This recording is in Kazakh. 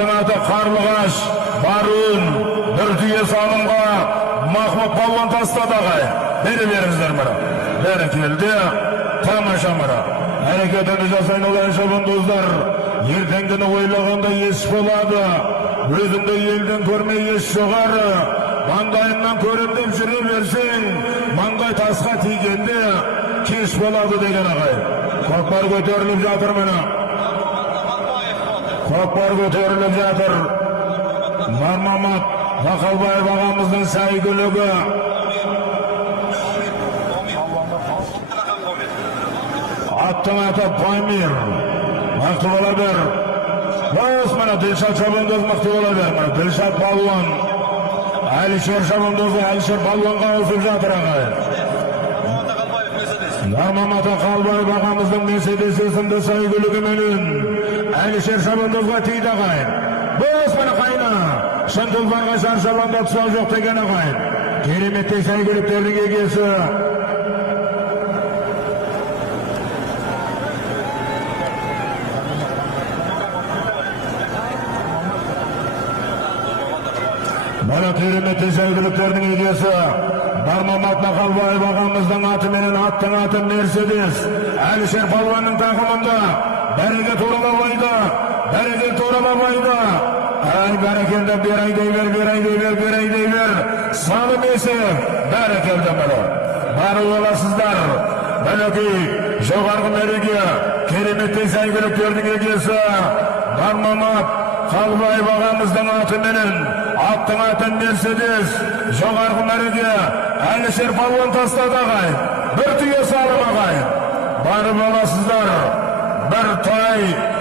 Аты Қарлығаш, Барун, бір түйе салымға Махмұт Палуан тастады ағай. Бері беріңіздер мұра. Бәрі келді, тамаша мұра. Әрекетіңді жасайын олайын шабандоздар. Ертеңгіні ойлағанда еш болады. Өзіңді елден көрмей еш жоғары. Маңдайынан көрем деп жүре берсең, маңдай тасқа тигенде кеш болады деген ағай. Көкпар көтеріліп жатыр мұна. Көкпар көтеріліп жатыр. Мармамат Бақалбаев ағамыздың сәйгүлігі. Аттың аты Памир. Мықты бола бер. Мына Дилшат шабандоз мықты бола бер. Дилшат Палуан. Әлішер шабандозы Әлішер Палуанға өсіп жатыр ағай. Мармамат Бақалбаев ағамыздың Мерседес есімді сәйгүлігіменен Әлішер шабандозға тиді ағай. Мына қайна. Шын тұлпарға шар шабанда тұсау жоқ деген ағайын. Кереметтей сәйгүліктердің егесі. Бара кереметтей сәйгүліктердің егесі. Мармамат Бақалбаев ағамыздың атыменен аттың аты Мерседес. Әлішер Палуанның тақымында. Бәрекет оралабайды. Бәрекет оралабайды. Ай, бәрекелді берейдей бер. Салым есі бәрекелді бәрі. Бары оласыздар. Бәлекей, жоғарғы мәреге, кереметтей сәйгүліктердің егесі. Мармамат Қалбаев ағамыздың атыменен, аттың атын Мерседес, жоғарғы мәреге, Әлішер Палуан тастады ағай. Бір түйе салым ағай. Бары оласыздар. Бір тай